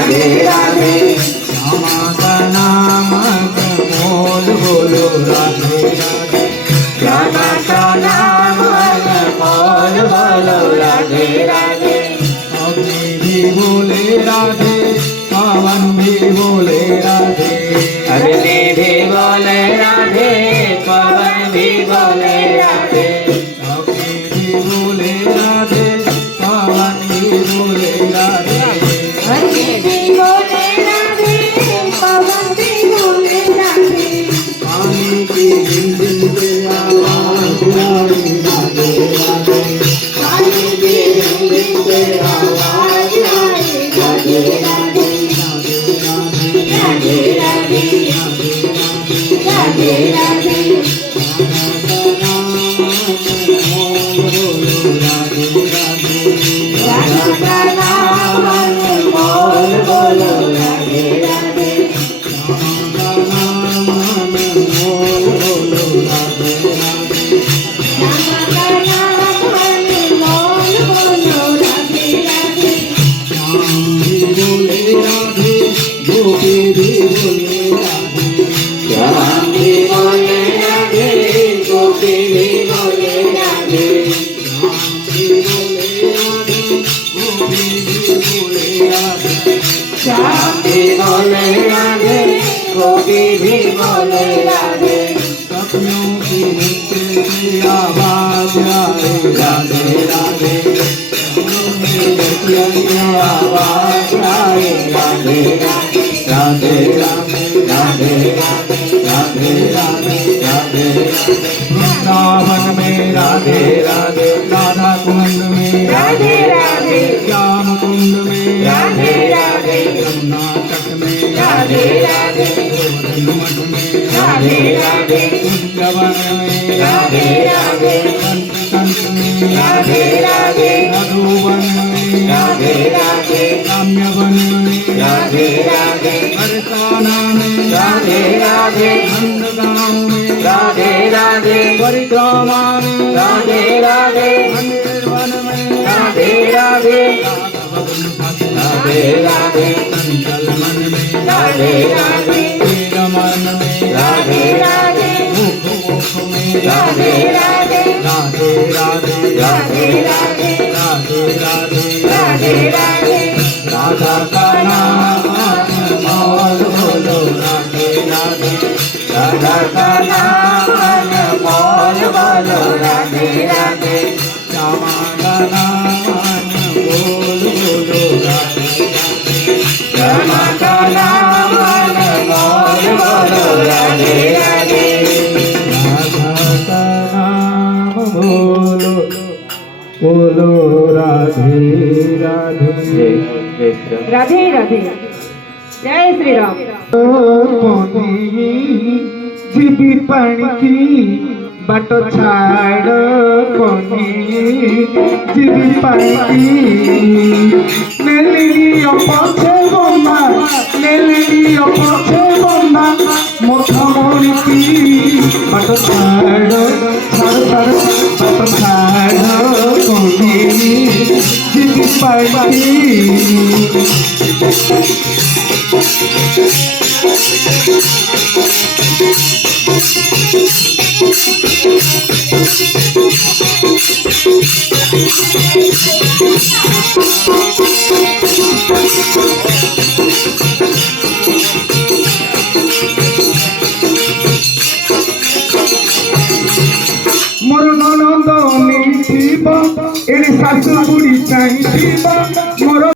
राधे राधे श्यामा का नाम अनमोल बोलो राधे राधे श्यामा का नाम अनमोल बोलो राधे राधे अग्नि भी बोले राधे पवन भी बोले राधे अग्नि भी बोले राधे पवन भी बोले राधे अग्नि भी बोले राधे पवन भी बोले राधे अग्नि भी बोले राधे पवन भी बोले राधे पानी की बिन के आवाज आई राधे राधे पानी की बिन के आवाज आई राधे राधे राधे राधे राधे राधे राधा का नाम अनमोल बोलो राधे राधे श्यामा का नाम अनमोल बोलो राधे राधे श्याम भी बोले राधे गोपी भी बोले राधे श्याम भी बोले राधे गोपी भी बोले राधे श्याम भी बोले राधे गोपी भी बोले राधे श्याम भी बोले राधे गोपी भी बोले राधे सपनों की नृत्य की आवाज आए राधे राधे सपनों में नृत्य की आवाज आए राधे राधे राधे राधे राधे राधे राधे राधे वृंदावन में राधे राधे राधा कुंड में राधे राधे श्याम कुंड में राधे राधे यमुना तट में राधे राधे मठ में राधे राधे कुंजवन में राधे राधे कंठ में राधे राधे मधुवन में राधे राधे काम्यवन में राधे राधे हरसाना में राधे राधे नंदगांव में राधे राधे परिक्रमा में राधे राधे निर्वन में राधे राधे राधे राधे चंचल मन में राधे राधे मन में राधे राधे मुख मुख में राधे राधे राधे राधे राधे राधे राधे राधे राधे राधे राधा का नाम अनमोल बोलो राधे राधे राधा का नाम अनमोल बोलो राधे राधे श्यामा का नाम अनमोल बोलो राधे राधे श्यामा का नाम अनमोल बोलो राधे राधे राधा का नाम बोलो बोलो राधे राधे राधे राधे जय श्री राम जीवी पानी की बाट छाड़ कोनी जीवी पानी की नेली अपछे बंदा नेली अपछे बंदा मोथा मोरी की बाट छाड़ बाट छाड़ कोनी जीवी पानी मोर ननद नीथिब एड़ी सासु बुढ़ी चाहिए